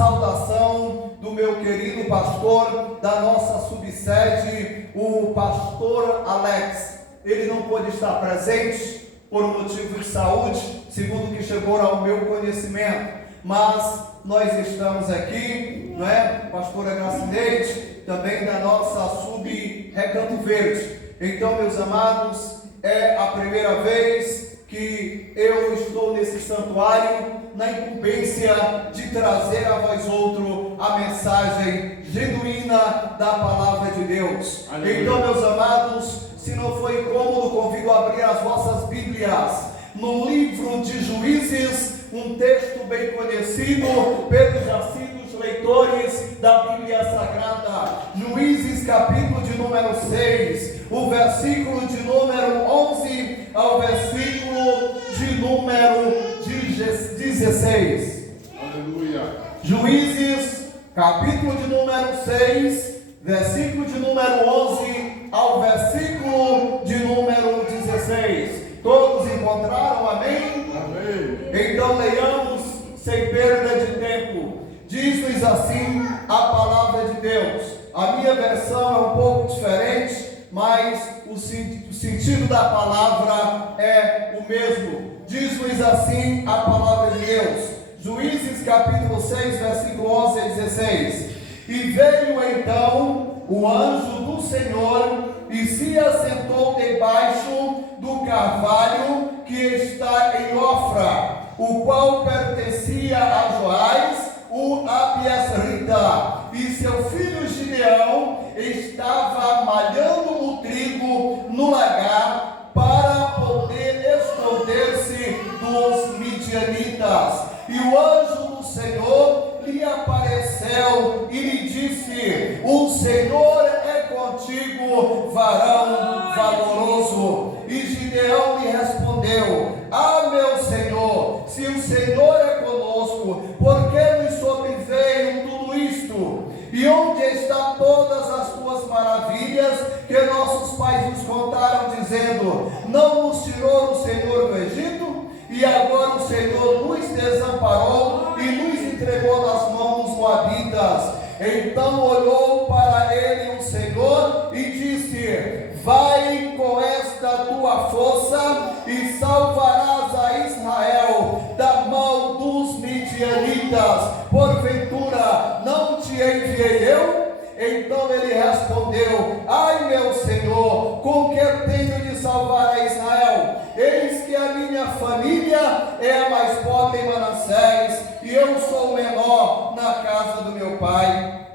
saudação do meu querido pastor da nossa subsede, o pastor Alex. Ele não pôde estar presente por um motivo de saúde, segundo o que chegou ao meu conhecimento, mas nós estamos aqui, não é? Pastora Gracineide, também da nossa sub-Recanto Verde. Então, meus amados, é a primeira vez que eu estou nesse santuário na incumbência de trazer a vós outro a mensagem genuína da palavra de Deus. Aleluia. Então, meus amados, se não foi cômodo, convido a abrir as vossas Bíblias no livro de Juízes, um texto bem conhecido pelos jacidos leitores da Bíblia Sagrada. Juízes, capítulo de número 6, o versículo de número 11 ao versículo de número 16. Aleluia. Juízes, capítulo de número 6, versículo de número 11 ao versículo de número 16. Todos encontraram? Amém? Amém. Então leiamos sem perda de tempo. Diz-nos assim a palavra de Deus. A minha versão é um pouco diferente, mas o sentido da palavra é o mesmo. Diz-nos assim a palavra de Deus. Juízes capítulo 6, versículo 11 a 16. E veio então o anjo do Senhor e se assentou debaixo do carvalho que está em Ofra, o qual pertencia a Joás, o Abiesrita, e seu filho Gideão estava malhando o trigo no lagar para poder esconder-se dos midianitas. E o anjo do Senhor lhe apareceu e lhe disse: o Senhor é contigo, varão valoroso. E Gideão lhe respondeu: ah, meu Senhor, se o Senhor é conosco, por que nos sobreveio tudo isto? E onde estão todas as tuas maravilhas que nossos pais nos contaram, dizendo: não nos tirou o Senhor do Egito? E agora o Senhor nos desamparou e nos entregou nas mãos dos moabitas. Então olhou para ele o Senhor e disse: vai com esta tua força e salvarás a Israel da mão dos midianitas. Porventura não te enviei eu? Então ele respondeu: ai, meu Senhor, com que tenho de salvar a Israel? Eis que a minha família é a mais pobre em Manassés, e eu sou o menor na casa do meu pai.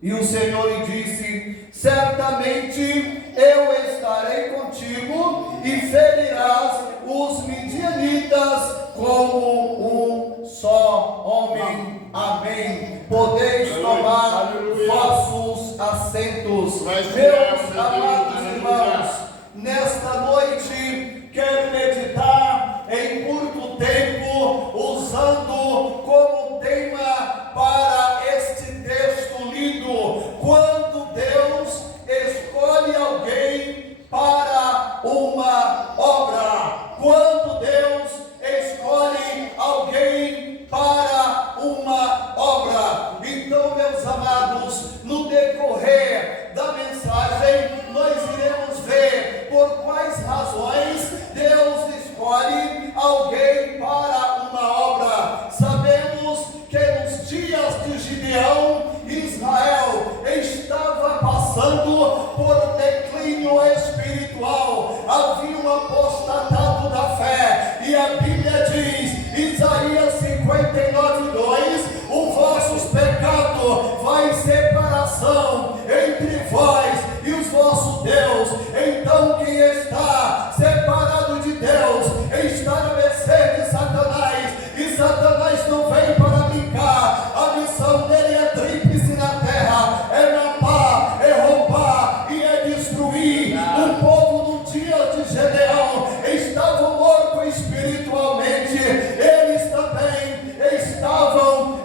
E o Senhor lhe disse: certamente eu estarei contigo, e ferirás os midianitas como um só homem. Amém. Podeis tomar vossos assentos. Meus amados irmãos, nesta noite quero meditar em curto tempo, usando como tema para este texto lido: quando Deus escolhe alguém para uma obra. Quando Deus escolhe alguém para uma obra. Então, meus amados, no decorrer da mensagem, nós iremos ver por quais razões Deus escolhe alguém para uma obra. Sabemos que nos dias de Gideão, Israel estava passando por declínio espiritual. Havia um apostatado da fé, e a Bíblia diz, Isaías 59:2: o vosso pecado vai separação entre vós e os vossos Deus. Então quem está separado de Deus está na mercê de Satanás, e Satanás não vem para brincar. A missão dele é tríplice na terra: é matar, é roubar e é destruir. O povo no dia de Gedeão estava morto espiritualmente. Eles também estavam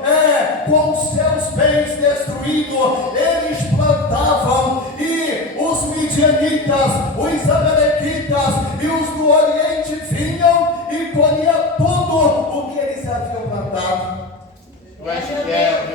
com seus bens destruídos. Eles plantavam, e os midianitas, os amalequitas e os do Oriente vinham e colhiam tudo o que eles haviam plantado.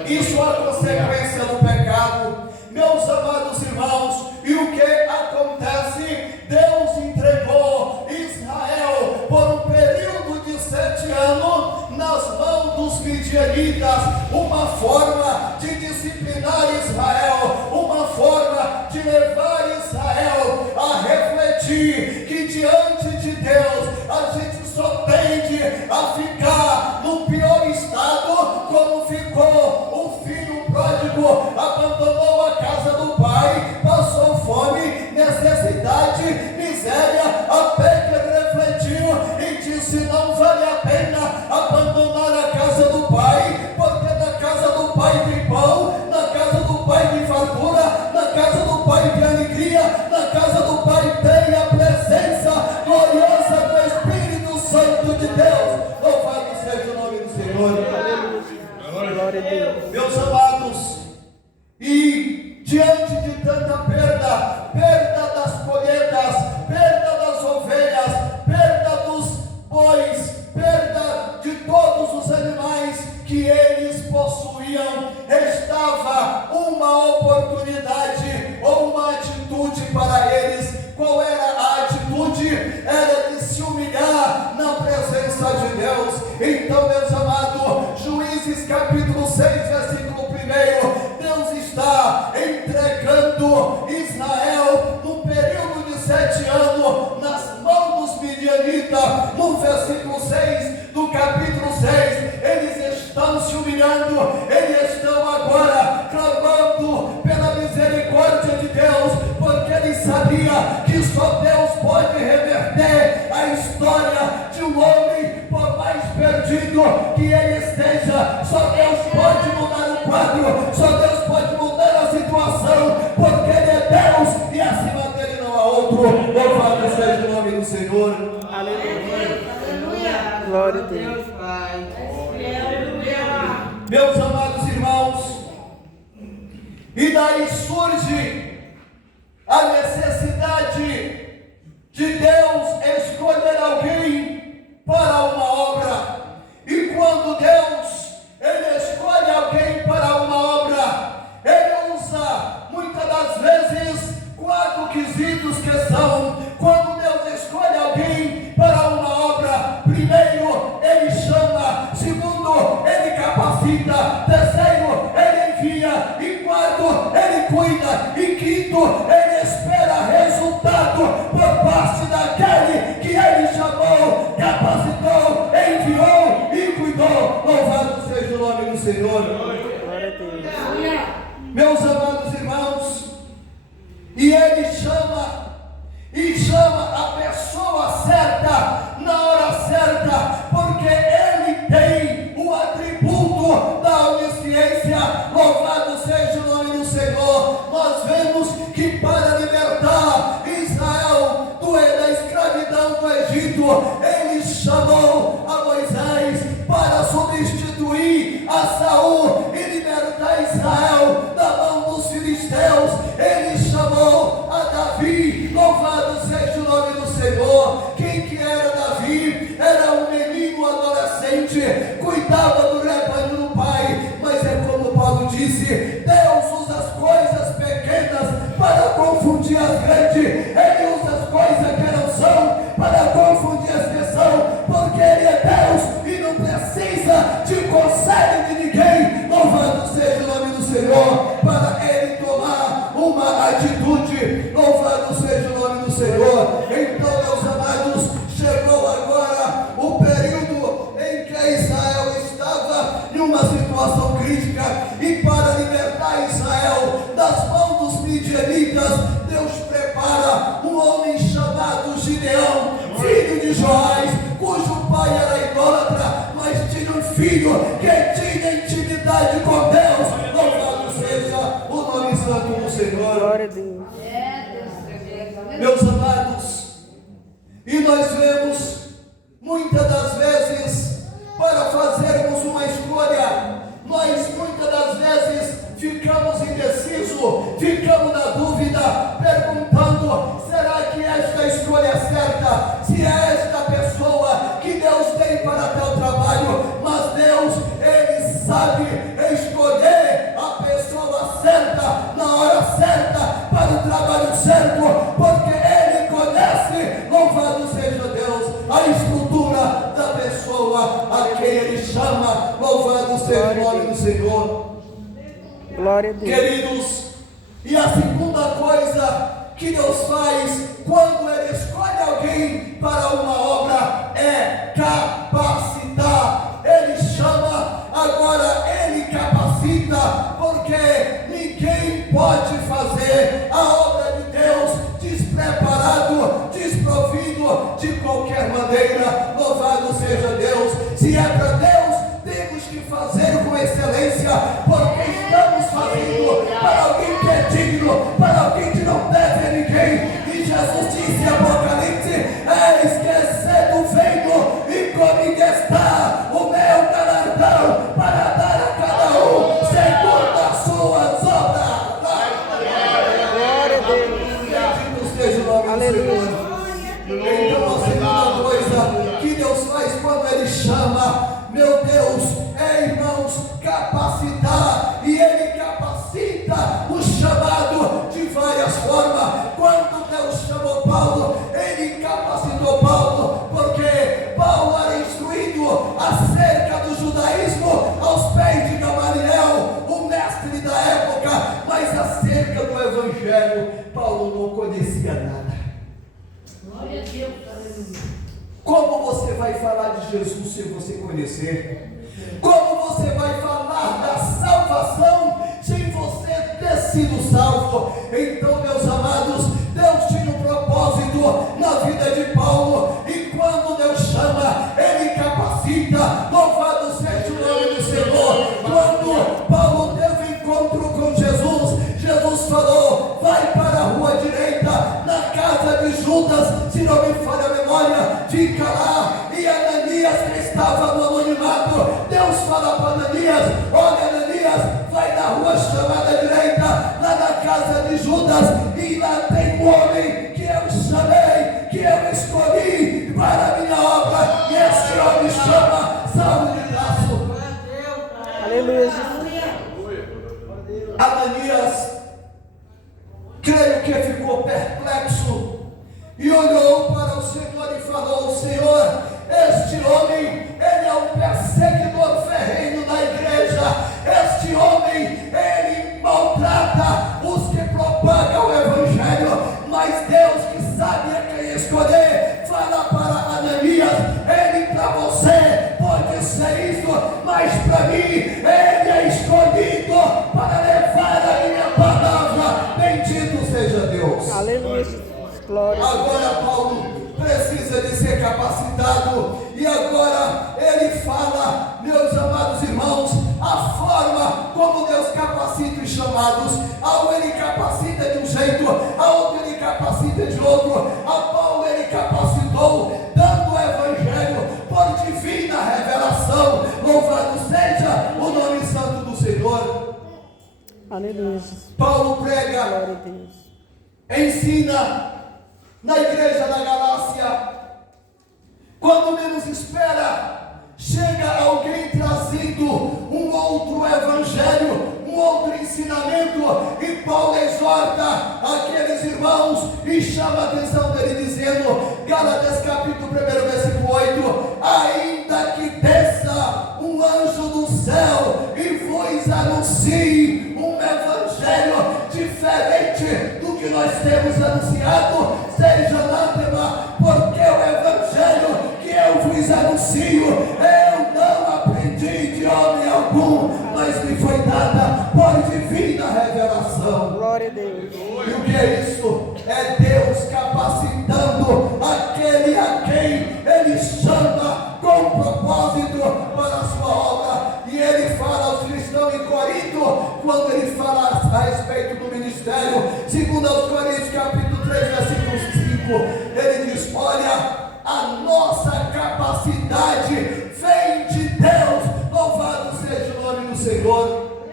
Isso é a consequência do pecado. Meus amados irmãos, e o que acontece? Deus entregou Israel por um período de 7 anos nas mãos dos midianitas, uma forma de disciplinar Israel, uma forma de levar Israel a refletir que diante de Deus a gente só tende a ficar no pior estado, como ficou o filho pródigo. Abandonou a casa do pai, passou fome, necessidade, miséria, até que ele refletiu e disse: não vale a pena abandonar a casa do pai, porque na casa do pai tem pão, na casa do pai tem fartura, na casa do pai tem alegria, na casa do pai tem a presença gloriosa do Espírito Santo de Deus. Louvado seja o nome do Senhor. Glória a Deus. Meus amados, e diante de tanta perda, perda das colheitas, perda das ovelhas, perda dos bois, perda de todos os animais que eles possuíam, restava uma oportunidade ou uma atitude para eles. Qual era a atitude? Era de se humilhar na presença de Deus. Então, meus amados, Juízes capítulo 6, versículo 1, Deus está entregando Israel num período de 7 anos nas mãos dos midianitas. No versículo 6 do capítulo 6, eles estão se humilhando, eles estão agora clamando pela misericórdia de Deus, porque eles sabiam que só Deus pode reverter a história de um homem, por mais perdido que ele esteja. Só Deus pode mudar o quadro, só Deus pode mudar a situação, porque Ele é Deus e acima dele não há outro. Louvado seja o nome do Senhor. Aleluia. Glória a Deus. Meus amados irmãos, e daí surge a necessidade de Deus escolher alguém para uma obra. E quando Deus Ele escolhe alguém para uma obra, Ele usa muitas das vezes 4 quesitos que são: quando Deus escolhe alguém para uma obra, primeiro Ele chama, segundo Ele capacita, terceiro Ele envia, e quarto Ele cuida, e quinto Ele espera resultado por parte daquele que Ele chamou, capacitou, enviou e cuidou. Louvado seja o nome do Senhor. Glória a Deus. Meus amados irmãos, e Ele chama a pessoa certa na hora certa, porque Ele tem o atributo da onisciência. Louvado seja o nome do Senhor. Nós vemos que para libertar Israel da escravidão do Egito, Ele chamou a Moisés para substituir a Saul e libertar Israel da mão dos filisteus. Ele chamou a Davi. Louvado seja o nome do Senhor. Quem que era Davi? Era um menino adolescente, cuidava do rebanho do pai, mas é como Paulo disse: Deus usa as coisas pequenas para confundir as grandes. Ele usa as coisas que não são para confundir as que são, porque Ele é Deus e não precisa de conselho de ninguém. Louvado seja o nome do Senhor, para Ele tomar uma atitude. Louvado seja o nome do Senhor. Então, meus amados, chegou agora o período em que Israel estava em uma situação crítica, e para libertar Israel das mãos dos midianitas, Deus prepara um homem chamado Gideão, filho de Joás, cujo pai era idólatra, mas tinha um filho que tinha intimidade com Deus. Louvado seja o nome santo do Senhor. Glória a Deus. Meus amados, e nós vemos muitas das vezes, para fazermos uma escolha, nós muitas das vezes ficamos indecisos, ficamos na dúvida, perguntando: será que esta escolha é certa? Se é esta pessoa que Deus tem para tal trabalho? Mas Deus, Ele sabe escolher a pessoa certa, na hora certa, para o trabalho certo, porque Ele conhece, louvado seja Deus, a estrutura da pessoa a quem Ele chama, louvado seja o nome do Senhor. Glória a Deus. Queridos, e a segunda coisa que Deus faz quando Ele escolhe alguém para uma obra é capacitar. Ele chama, agora Ele capacita, porque ninguém pode fazer a obra de Deus despreparado, desprovido de qualquer maneira. Louvado seja Deus. Se é para Deus, temos que fazer com excelência, porque estamos fazendo para alguém que é digno, para alguém que não deve a ninguém. E Jesus disse em Apocalipse: eis que cedo venho, e comigo está o meu galardão, para dar a cada um segundo as suas obras. Glória a Deus. Bendito seja o nome do Senhor. Então a segunda coisa que Deus faz quando Ele chama, meu Deus, é, irmãos, capacitar. E Ele capacita o chamado de várias formas. Quando Deus chamou Paulo, Ele capacitou Paulo, porque Paulo era instruído acerca do judaísmo aos pés de Gamaliel, o mestre da época, mas acerca do evangelho, Paulo não conhecia nada. Glória a Deus, aleluia. Como você vai falar de Jesus sem você conhecer? Como você vai falar da salvação sem você ter sido salvo? Então, meus amados, Deus tinha um propósito na vida de Paulo, e quando Deus chama, Ele capacita. Louvado seja o nome do Senhor. Quando Paulo teve encontro com Jesus, Jesus falou: vai para a rua direita, na casa de Judas, se não me falha a memória, fica lá. E Ananias, que estava no anonimato, Deus fala para Ananias: olha, Ananias, vai na rua chamada direita, lá na casa de Judas, e lá tem um homem que eu chamei, que eu escolhi para a minha obra, e esse homem chama Saulo de Tarso. Aleluia, Jesus. Ananias, creio que ficou perplexo e olhou para o Senhor e falou: Senhor, este homem, ele é um perseguidor ferrenho da igreja. Este homem, ele maltrata os que propagam o evangelho. Mas Deus, que sabe a quem escolher, fala para Ananias: ele para você pode ser isso, mas para mim ele é escolhido para levar a minha palavra. Bendito seja Deus. Aleluia, Jesus. Glória a Deus. Agora Paulo precisa de ser capacitado, e agora ele fala, meus amados irmãos, a forma como Deus capacita os chamados. Ao ele capacita de um jeito, a outro ele capacita de outro. A Paulo ele capacitou dando o evangelho por divina revelação. Louvado seja o nome santo do Senhor. Aleluia, Jesus. Paulo prega, Glória a Deus. ensina na igreja da Galácia. Quando menos espera, chega alguém trazendo um outro evangelho, um outro ensinamento, e Paulo exorta aqueles irmãos e chama a atenção dele dizendo, Gálatas capítulo 1, versículo 8: ainda que desça um anjo do céu e vos anuncie um evangelho diferente do que nós temos anunciado, seja anátema, porque o evangelho que eu vos anuncio, eu não aprendi de homem algum, mas me foi dada por divina revelação. Glória a Deus. E o que é isso? É Deus capacitando aquele a quem Ele chama com propósito para a sua obra. E Ele fala aos cristãos em Corinto, quando Ele fala a respeito do ministério, segundo aos Coríntios capítulo 3, versículo 5, Ele diz: olha, a nossa capacidade vem de Deus, louvado seja o nome do Senhor.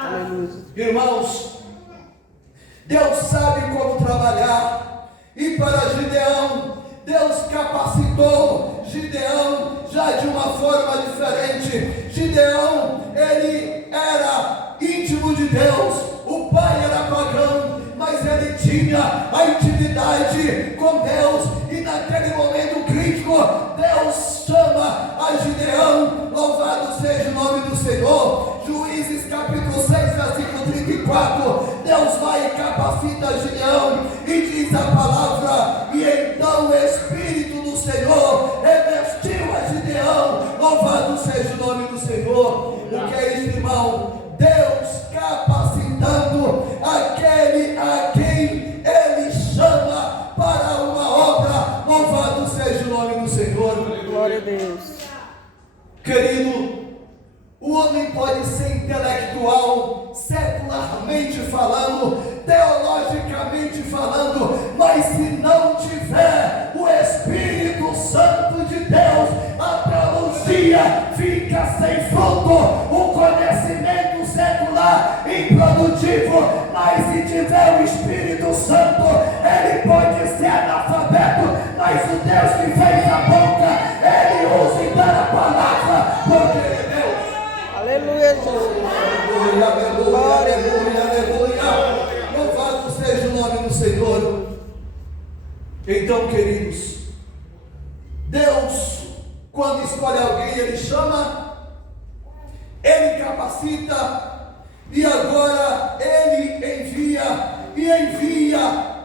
Aleluia. Irmãos, Deus sabe como trabalhar, e para Gideão, Deus capacitou Gideão já de uma forma diferente. Gideão, ele era Deus, e naquele momento crítico, Deus chama a Gideão, louvado seja o nome do Senhor. Juízes capítulo 6, versículo 34, Deus vai e capacita Gideão, e diz a palavra, e então o Espírito do Senhor revestiu a Gideão, louvado seja o nome do Senhor. O que é isso, irmão? Deus capacitando aquele a quem Ele chama para uma obra, louvado seja o nome do Senhor. Glória a Deus. Querido, o homem pode ser intelectual, secularmente falando, teologicamente falando, mas se não tiver o Espírito Santo de Deus, a teologia fica sem fruto, o conhecimento secular improdutivo. Mas se tiver o Espírito Santo, ele pode ser analfabeto, mas o Deus que fez a boca, ele usa e dá a palavra, porque ele é Deus. Aleluia, Jesus. Aleluia, aleluia, aleluia, aleluia. Louvado seja o nome do Senhor. Então, queridos, Deus, quando escolhe alguém, Ele chama, Ele capacita, e agora Ele envia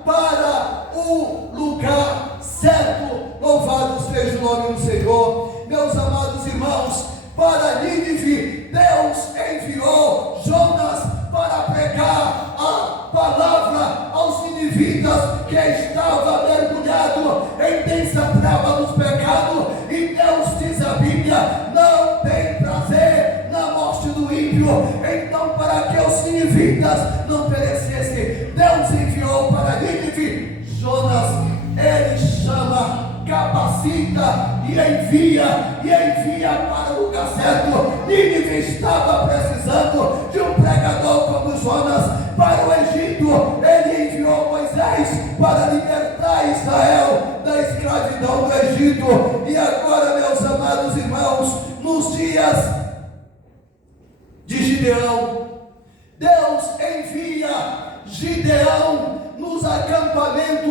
para o lugar certo. Louvado seja o nome do Senhor. Meus amados irmãos, para Nínive, Deus enviou Jonas para pregar a palavra aos ninivitas, que estava mergulhado em densa trava dos pecados, e Deus, diz a Bíblia, não tem prazer na morte do ímpio. Então, para que os ninivitas não perecessem, Deus enviou para Nínive Jonas. Ele chama, capacita e envia para o lugar certo. Nínive estava precisando de um pregador como Jonas para o Egito. Ele enviou Moisés para libertar Israel da escravidão do Egito. E agora, meus amados irmãos, nos dias de Gideão, Deus envia Gideão nos acampamentos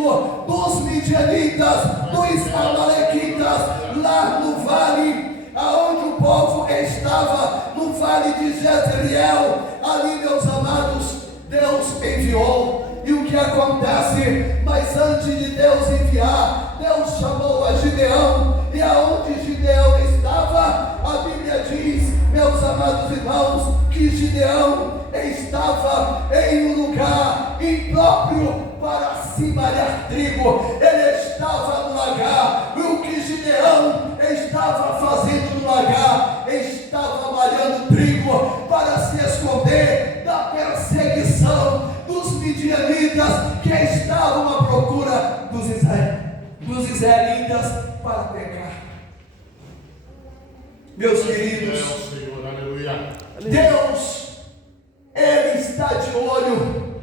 dos midianitas, dos amalequitas, lá no vale, aonde o povo estava, no vale de Jezreel. Ali, meus amados, Deus enviou. E o que acontece? Mas antes de Deus enviar, Deus chamou a Gideão, e aonde Gideão estava, a Bíblia diz, meus amados irmãos, que Gideão estava em um lugar impróprio para se malhar trigo. Ele estava no lagar. E o que Gideão estava fazendo no lagar? Estava malhando trigo para se esconder da perseguição dos midianitas, que estavam à procura dos israelitas para pecar. Meus queridos, Deus, Ele está de olho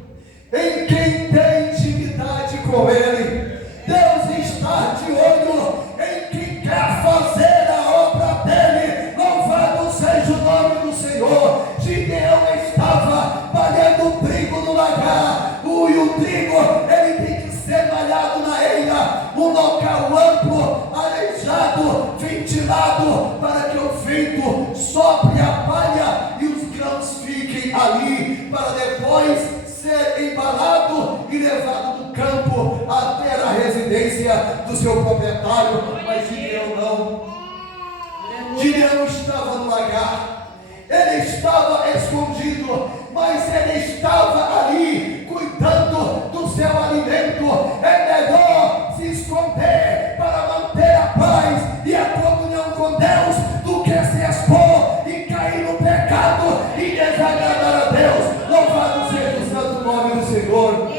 em quem tem intimidade com Ele. Deus está de olho em quem quer fazer a obra dEle. Louvado seja o nome do Senhor. Gideão estava malhando trigo no lagar. E o trigo, ele tem que ser malhado na eira, um local amplo, arejado, ventilado, para que o vento sopre a palha e os grãos fiquem ali, para depois ser embalado e levado do campo até a residência do seu proprietário. Mas Gideão não. Gideão estava no lagar, ele estava escondido, mas ele estava ali cuidando do seu alimento. É melhor se esconder para manter a paz e a comunhão com Deus do que se expor e cair no pecado e desagradar a Deus. Louvado seja o santo nome do Senhor.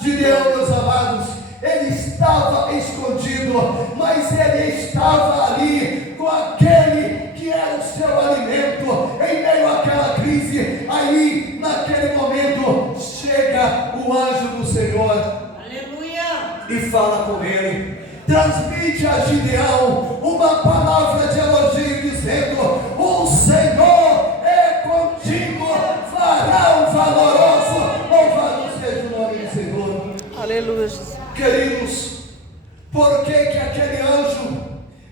Gideão, meus amados, ele estava escondido, mas ele estava ali com aquele que era o seu alimento, em meio àquela crise. Aí, naquele momento, chega o anjo do Senhor. Aleluia! E fala com ele, transmite a Gideão uma palavra de elogio, dizendo: o Senhor é contigo, varão valoroso. Louvado seja o nome do Senhor. Aleluia, Jesus. Queridos, Por que que aquele anjo,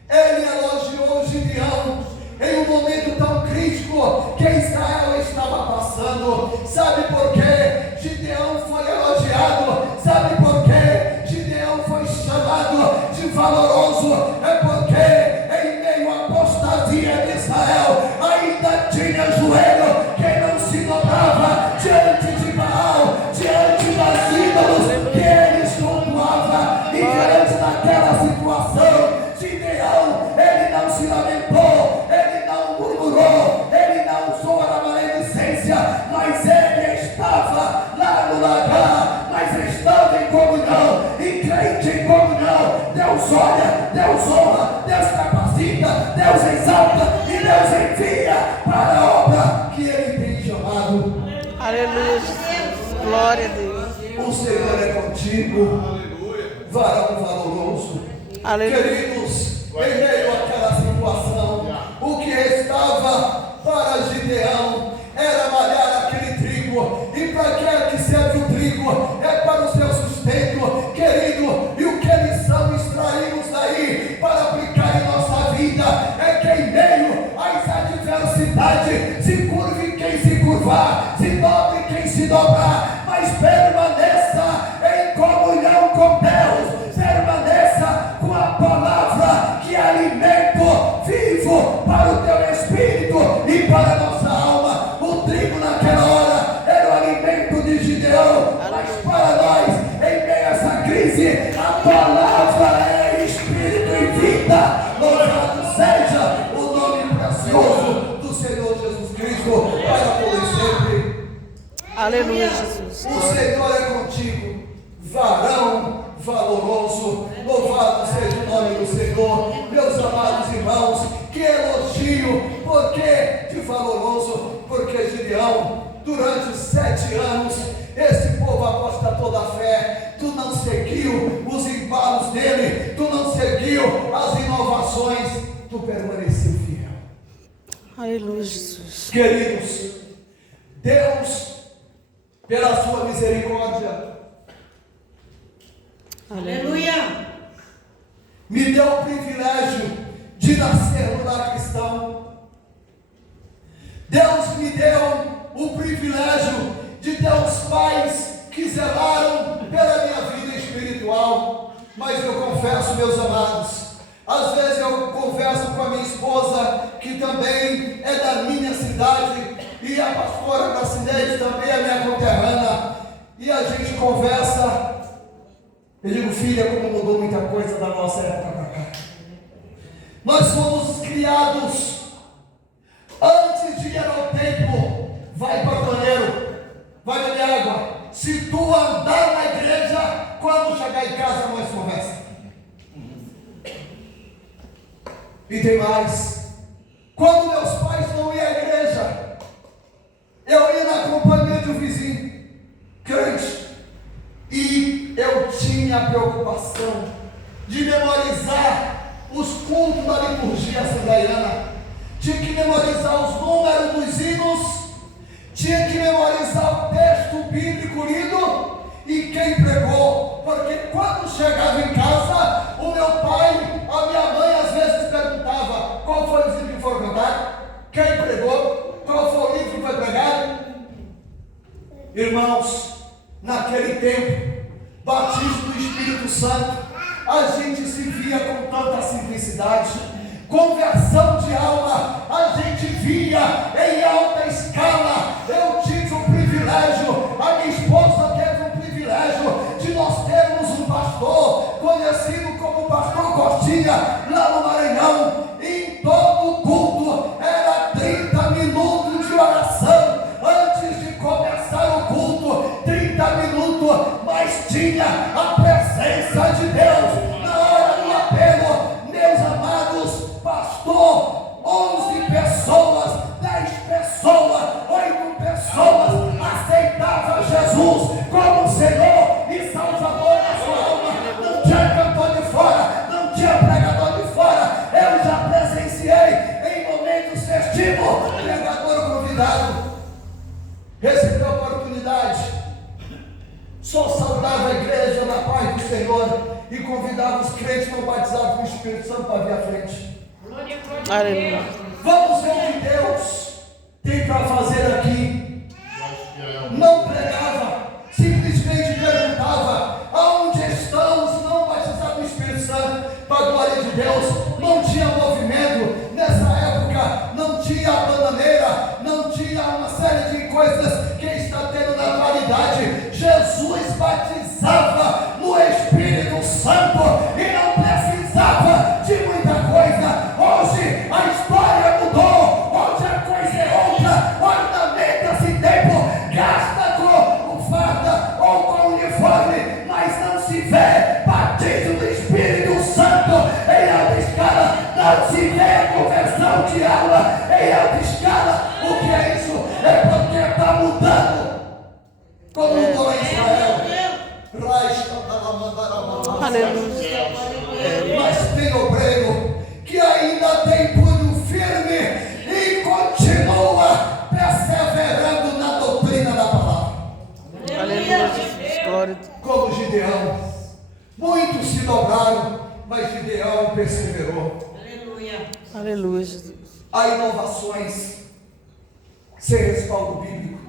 ele elogiou Gideão em um momento tão crítico que Israel estava passando? Sabe por quê? Gideão foi elogiado. Sabe por quê? Gideão foi chamado de valoroso. É porque em meio à apostasia de Israel ainda tinha joelho que não se dobrava diante de Baal, diante das ídolos que eles cultuavam. E diante daquela situação, Gideão, ele não se lamentou, ele não murmurou, ele não usou a maledicência, mas ele estava lá no lagar, mas estava em comunhão, e crente em comunhão. Deus olha, Deus honra, Deus capacita, Deus exalta e Deus envia para a obra que ele tem chamado. Aleluia, Jesus. Glória a Deus. O Senhor é contigo, varão valoroso. Aleluia. Queridos, em meio àquela situação, o que restava para Gideão era malhar aquele trigo. E para que serve o trigo? É para o seu sustento, querido. E o que lição extraímos daí para aplicar em nossa vida? É que em meio às adversidades, se curve quem se curvar, se dobre quem se dobrar, mas permaneça em comunhão com Deus, permaneça com a palavra que é alimento vivo para o teu espírito e para a nossa alma. O trigo naquela hora era o alimento de Gideão, mas para nós, em meio a essa crise, a palavra é espírito e vida. Louvado seja o nome precioso do Senhor Jesus Cristo, para todos sempre. Aleluia, Jesus. O Senhor é contigo, varão valoroso. Louvado seja o nome do Senhor. Meus amados irmãos, que elogio. Por que de valoroso? Porque Gideão, durante os 7 anos, esse povo apostatou da fé. Tu não seguiu os embalos dele, tu não seguiu as inovações, tu permaneceu fiel. Aleluia, Jesus. Queridos, Deus, pela sua misericórdia, Aleluia. me deu o privilégio de nascer no lar cristão. Deus me deu o privilégio de ter os pais que zelaram pela minha vida espiritual. Mas eu confesso, meus amados, às vezes eu converso com a minha esposa, que também é da minha cidade, e a pastora Gracineide também é minha conterrânea, e a gente conversa. Eu digo, filha, como mudou muita coisa da nossa época para cá. Nós fomos criados antes de ir ao templo. Vai para o banheiro, vai beber água. Se tu andar na igreja, quando chegar em casa nós conversa. E tem mais. Quando meus pais não iam à igreja, eu ia na companhia de um vizinho crente. E eu tinha a preocupação de memorizar os cultos da liturgia assembleiana. Tinha que memorizar os números dos hinos. Tinha que memorizar o texto bíblico lido e quem pregou. Porque quando chegava em casa, o meu pai, a minha mãe às vezes perguntava: qual foi o livro que foi cantado? Quem pregou? Qual foi o livro que foi pregado? Irmãos, naquele tempo, batismo do Espírito Santo, a gente se via com tanta simplicidade. Conversão de alma, a gente via em alta escala. Eu tive o privilégio, a minha esposa teve o privilégio de nós termos um pastor conhecido como Pastor Costinha, lá no Maranhão. Em todo culto era 30 minutos de oração antes de começar o culto. 30 minutos, mas tinha a presença de Deus na hora do apelo. Meus amados, pastor, 11 pessoas, 10 pessoas, 8 pessoas aceitavam Jesus como Senhor e Salvador da sua alma. Não tinha cantor de fora, não tinha pregador de fora. Eu já presenciei em momentos festivos, pregador convidado recebeu a oportunidade só saudava a igreja na paz do Senhor e convidava os crentes não batizados no Espírito Santo para vir à frente. Aleluia. Vamos ver o que Deus tem para fazer aqui. Não pregava, simplesmente perguntava: aonde estão os não batizados no Espírito Santo? Para a glória de Deus. Não tinha movimento nessa época, não tinha bananeira, não tinha uma série de coisas que está tendo na atualidade. Jesus batizava no Espírito Santo e não precisava de muita coisa. Hoje a história mudou, hoje a coisa é outra. Ornamenta-se tempo, gasta com farda ou com uniforme, mas não se vê batismo do Espírito Santo em alta escala, não se vê conversão de alma em alta escala. O que é isso? É porque está mudando. Como mudou em Israel. Aleluia. Mas tem obreiro que ainda tem punho firme e continua perseverando na doutrina da palavra. Aleluia, Jesus. Glória a Deus. Como Gideão. Muitos se dobraram, mas Gideão perseverou. Aleluia. Aleluia, Jesus. Há inovações sem respaldo bíblico.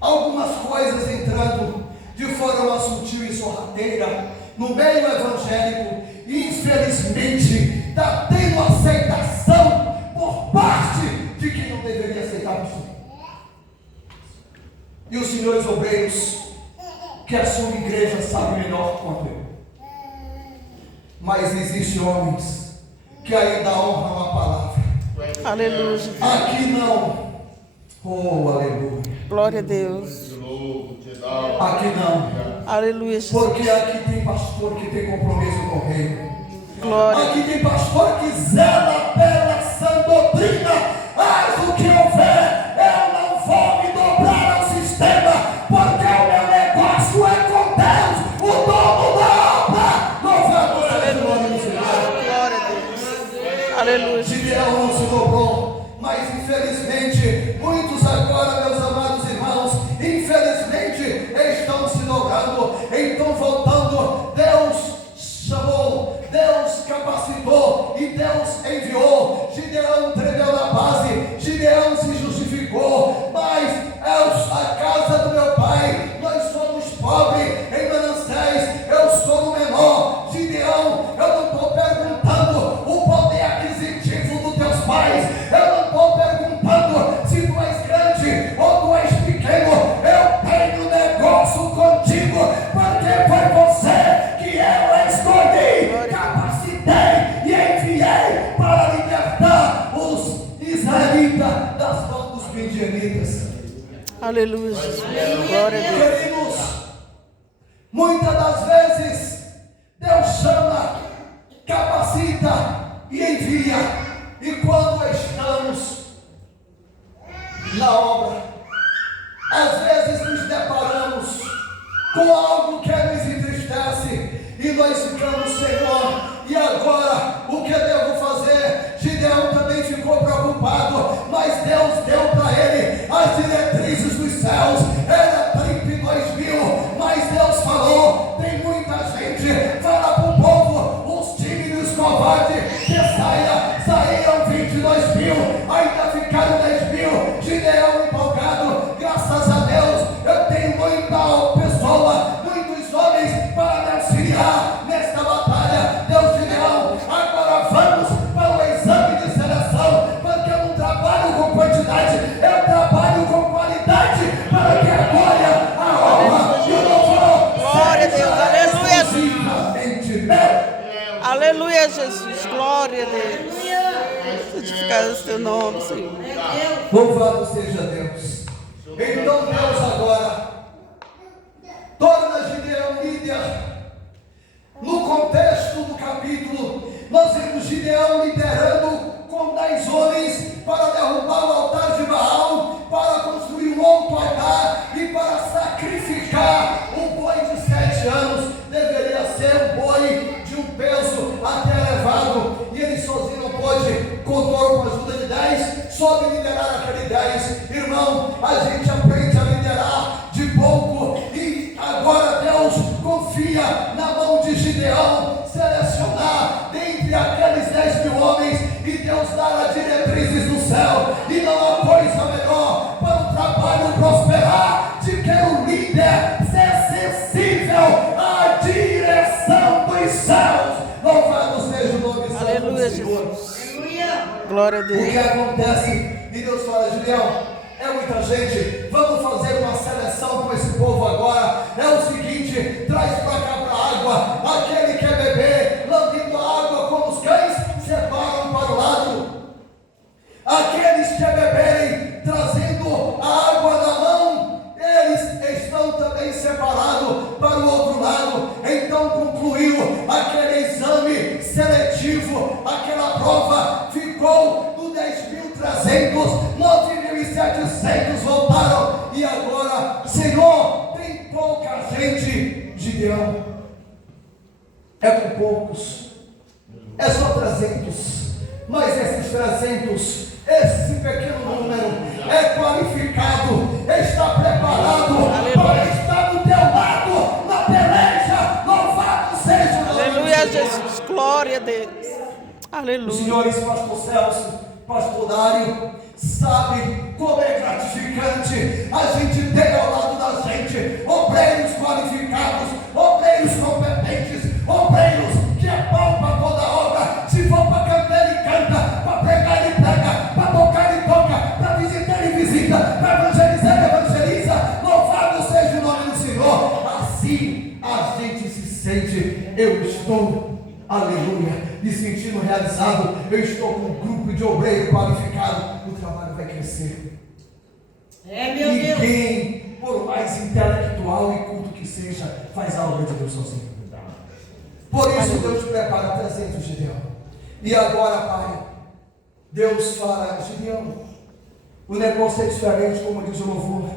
Algumas coisas entrando de forma sutil e sorrateira no meio evangélico, infelizmente está tendo aceitação por parte de quem não deveria aceitar isso. E os senhores obreiros que assumem igreja sabem melhor quanto eu. Mas existem homens que ainda honram a palavra. Aleluia, Jesus. Aqui não. Oh, aleluia. Glória a Deus. Aqui não. Aleluia, Jesus. Porque aqui tem pastor que tem compromisso com o reino. Glória. Aqui tem pastor que zela pela sã doutrina. Mas o que houver, eu não vou me dobrar ao sistema, porque o meu negócio é com Deus, o dono da obra. Louvado seja o nome do Senhor. Glória a Deus. Aleluia. Gideão não se dobrou, mas infelizmente muitos agora, meus amados irmãos, infelizmente estão se dobrando, estão voltando. Deus chamou, Deus capacitou e Deus enviou. Gideão tremeu na base, Gideão se justificou, mas a casa do meu pai, nós somos pobres em Manassés, eu sou o menor. Gideão, eu não estou perguntando o poder aquisitivo dos teus pais, eu não estou perguntando se tu és grande ou tu és pequeno, eu tenho negócio contigo, porque foi você que eu escolhi, capacitei e enviei para libertar os israelitas das mãos dos midianitas. Aleluia, Jesus. Glória a Deus. Queridos, muitas das vezes Deus chama, capacita e envia, e quando estamos na obra, às vezes nos deparamos com algo que nos entristece e nós ficamos: Senhor, e agora o que devo fazer? Gideão também ficou preocupado, mas Deus deu para ele as diretrizes dos céus. Era 32.000, mas Deus falou: tem muita gente. Fala para o povo, os tímidos, os covardes, que saíram 22.000, ainda ficaram 10.000. Gideão empolgado, graças a Deus, eu tenho muita pessoa, muitos homens para me auxiliar nesta batalha. Deus, Gideão, agora vamos para o exame de seleção, porque eu não trabalho com quantidade, eu trabalho com qualidade, para que a glória, a honra e o louvor Glória a Deus. Aleluia. exclusivamente meu. Aleluia, Jesus. Glória a Deus. Santificado o teu nome, Senhor. Louvado seja Deus. Então Deus agora torna Gideão líder. No contexto do capítulo, nós vemos Gideão liderando com 10 homens para derrubar o altar de Baal, para construir um outro altar e para sacrificar um boi de 7 anos. Deveria ser um boi de um peso até elevado, e ele sozinho não pôde, contou com a ajuda de 10, soube liderar aquele 10. Irmão, a gente aprende a liderar de pouco, e agora Glória a O Deus. que acontece? E Deus fala: Gideão, é muita gente, vamos fazer uma seleção com esse povo agora. É o seguinte, traz para cá para a água, aquele que quer beber, lambendo a água como os cães, separam para o lado. Aqueles que quer beberem, trazendo a água na mão, eles estão também separados para o outro lado. Então concluiu aquele exame seletivo, aquela prova ficou no 10.300, 9.700 voltaram. E agora, Senhor, tem pouca gente. Gideão, é com poucos, é só 300, mas esses 300, esse pequeno número é qualificado, está preparado para estar do teu lado na peleja. Louvado seja o nome Aleluia, do Senhor. Jesus. Glória a Deus. Os Aleluia. senhores pastor Celso, pastor Dário, sabe como é gratificante a gente ter ao lado da gente obreiros qualificados, obreiros competentes, obreiros que apalpam toda a obra. Se for para cantar, ele canta, para pregar, ele prega, para tocar, ele toca, para visitar, ele visita, para evangelizar, ele evangeliza. Louvado seja o nome do Senhor. Assim a gente se sente. Eu estou, aleluia, me sentindo realizado. Eu estou com um grupo de obreiro qualificado. O trabalho vai crescer. É, meu Deus. Ninguém, por mais intelectual e culto que seja, faz a obra de Deus sozinho. Por isso Deus prepara 300 Gideão. E agora, Pai, Deus fala: Gideão, o negócio é diferente, como diz o louvor.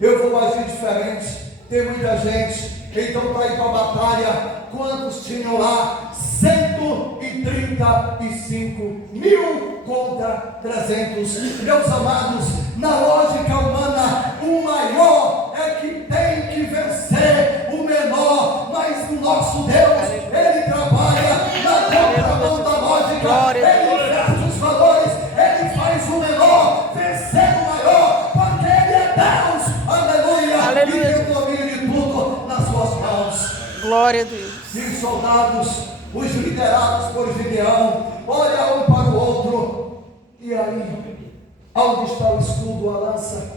Eu vou agir diferente. Tem muita gente, então para ir para a batalha. Quantos tinham lá? 135.000 contra 300. Meus amados, na lógica humana, o maior é que tem que vencer o menor, mas o nosso Deus, Ele trabalha na contramão da lógica. Ele inverte os valores, Ele faz o menor vencer o maior, porque Ele é Deus. Aleluia. Aleluia. E tem o domínio de tudo nas suas mãos. Glória a Deus. E os soldados, os liderados por Gideão, olham um para o outro. E aí, onde está o escudo, a lança,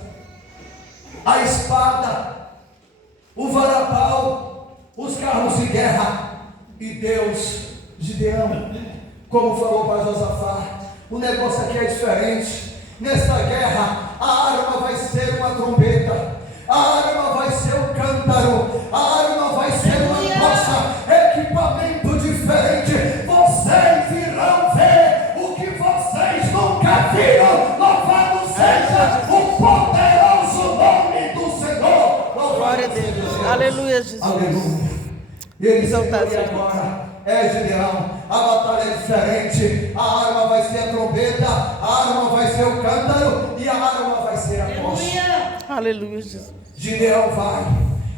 a espada, o varapau, os carros de guerra? E Deus, Gideão, como falou para Josafá, o negócio aqui é diferente. Nessa guerra, a arma vai ser uma trombeta, a arma vai ser um cântaro, a arma vai ser uma tocha, equipamento diferente. Vocês irão ver o que vocês nunca viram. Louvado seja o poderoso nome do Senhor. Glória a Deus. Aleluia, Jesus. Aleluia. E ele Exaltado disse: agora é Gideão, a batalha é diferente. A arma vai ser a trombeta, a arma vai ser o cântaro e a arma vai ser a tocha. Aleluia, Jesus. Gideão vai,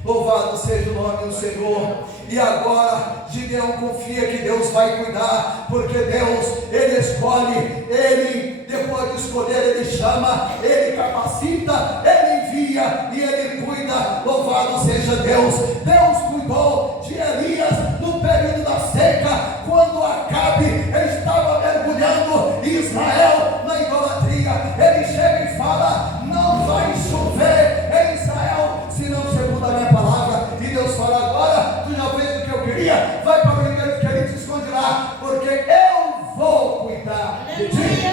louvado seja o nome do Senhor. E agora Gideão confia que Deus vai cuidar, porque Deus, Ele escolhe, Ele, depois de escolher, Ele chama, Ele capacita, Ele envia e Ele cuida. Louvado seja Deus. Deus cuidou de Elias no período da seca, quando Acabe estava mergulhando Israel na idolatria. Ele chega e fala: não vai chover em Israel, senão segundo a minha palavra. E Deus fala: agora tu já fez o que eu queria, vai para o lugar que ele te esconde lá, porque eu vou cuidar de ti.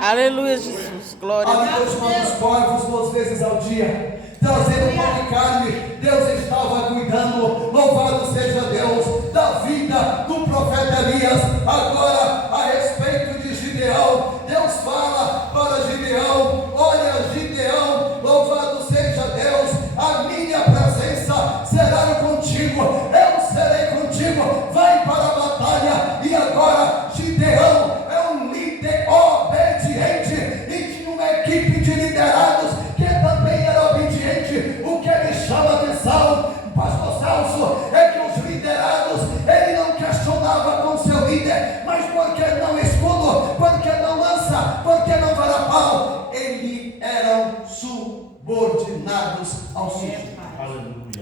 Aleluia, Jesus. Glória a Ali Deus. Deus manda os corvos 2 vezes ao dia, trazendo pão e carne. Deus estava cuidando, louvado seja Deus, da vida do profeta Elias. Agora, a respeito de Gideão, Deus fala para Gideão: olha, Gideão, louvado seja Deus, a minha presença será contigo, eu serei contigo, vai para a batalha. E agora Gideão é um líder obediente e tinha uma equipe de liderados que também era obediente. O que ele chama a atenção, pastor Celso, é que os liderados, ele não questionava com seu líder: mas por que não escudo, por que não lança, por que não varapau? Eles eram subordinados ao Senhor.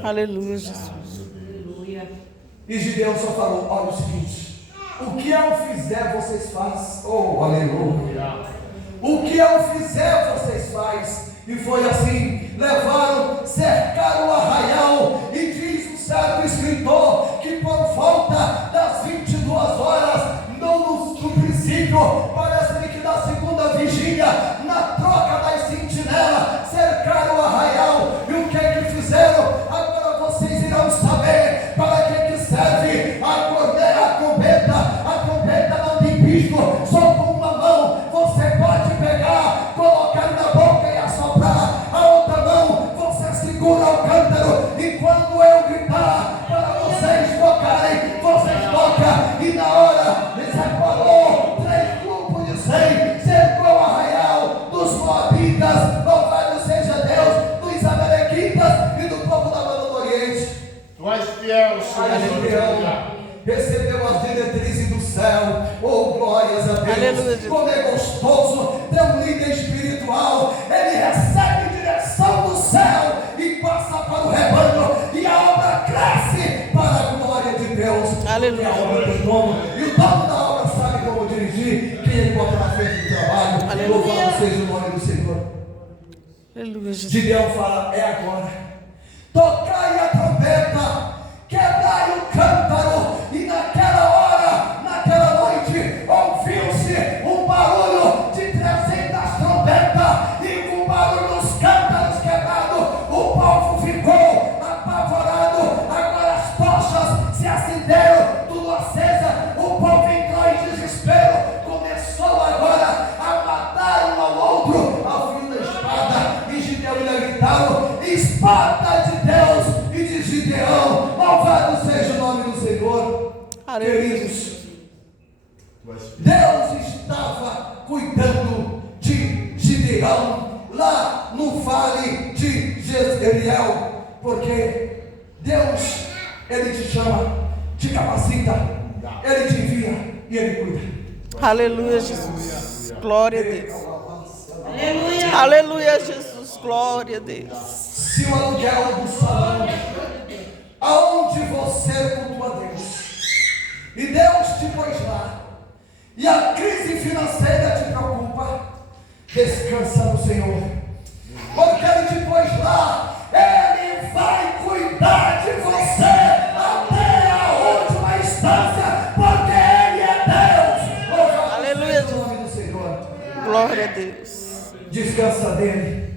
Aleluia, Jesus. Aleluia. E Gideão só falou: olha o seguinte, O que eu fizer, vocês fazem. Oh, aleluia. O que eu fizer, vocês fazem. E foi assim, levaram, cercaram o arraial, e diz o certo escritor, que por volta das 22 horas, no princípio, parece que na segunda vigília, na troca das sentinelas, cercaram o arraial, e o que é que fizeram? Agora vocês irão saber, para que serve a corneira, a trombeta não tem bicho, só com uma mão, você pode pegar, colocar na boca e assoprar, a outra mão, você segura o cântaro, e quando eu gritar, para vocês tocarem, vocês tocam, e na hora, separou 3 grupos de 100, cercou o arraial dos moabitas, louvado seja Deus, dos amalequitas e do povo da banda do Oriente. Tu és fiel, Senhor. Recebeu as diretrizes do céu. Oh, glórias a Deus. Aleluia. Como é gostoso ter um líder espiritual. Ele recebe direção do céu e passa para o rebanho, e a obra cresce para a glória de Deus. Aleluia. E a obra tem dono, e o dono da obra sabe como dirigir, quem ele bota na frente do trabalho. Aleluia. Louvado seja o nome do Senhor. Aleluia, Jesus. Gideão fala: é agora. Tocai a trombeta, quebrai o cântaro. E naquela hora, naquela noite, ouviu-se um barulho de 300 trombetas, e com o barulho dos cântaros quebrados, o povo ficou apavorado. Agora as tochas se acenderam, tudo acesa, o povo entrou em desespero, começou agora a matar um ao outro ao fio da espada, e Gideão ainda gritaram: espada de Deus e de Gideão, louvado seja o nome do Senhor. Queridos, Deus estava cuidando de Gideão lá no vale de Jezreel, porque Deus, Ele te chama, te capacita, Ele te envia e Ele cuida. Aleluia, Jesus. Glória a Deus. Aleluia. Aleluia, Jesus. Glória a Deus. Se o aluguel do salão, aonde você cultua Deus, e Deus te pôs lá, e a crise financeira te preocupa, descansa no Senhor, porque Ele te pôs lá, Ele vai cuidar de você até a última instância, porque Ele é Deus. Louvado Aleluia. seja o nome do Senhor. Glória a Deus. Descansa dele.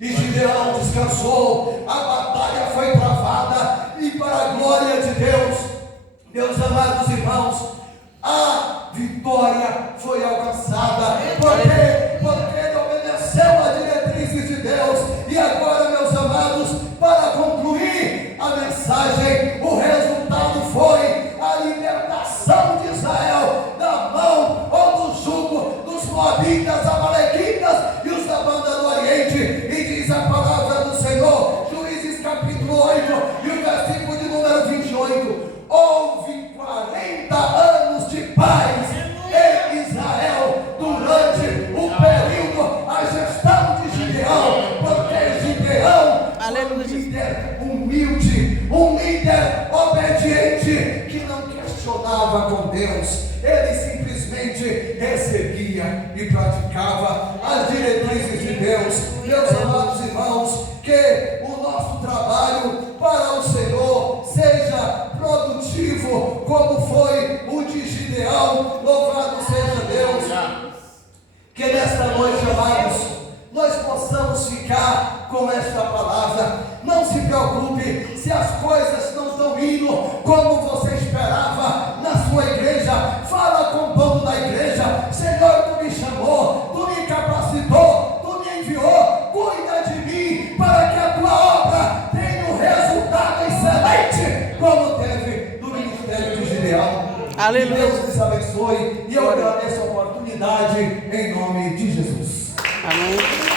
E Gideão descansou, a batalha foi travada, e para a glória de Deus, meus amados irmãos, a vitória foi alcançada. Porque ele obedeceu a diretrizes de Deus. E agora, meus amados, para concluir a mensagem, o resultado foi a libertação de Israel da mão ou do jugo dos moabitas, amalequitas e os da banda do Oriente. E diz a palavra do Senhor, Juízes capítulo 8 e o versículo de número 28. Houve 40 anos de paz em Israel durante o período, a gestão de Gideão, porque Gideão foi um líder humilde, um líder obediente, que não questionava com Deus, ele simplesmente recebia e praticava as diretrizes de Deus. Meus amados irmãos, que o nosso trabalho para o Senhor seja produtivo, como foi o de Gideão. Louvado seja Deus. Que nesta noite, amados, nós possamos ficar com esta palavra. Não se preocupe se as coisas não estão indo como você esperava na sua igreja. Fala com o dono da igreja: Senhor, tu me chamou, tu me capacitou, tu me enviou, cuida de mim para que a tua obra tenha um resultado excelente, como teve no ministério de Gideão. Aleluia. Deus nos abençoe, e eu agradeço a oportunidade em nome de Jesus. Amém.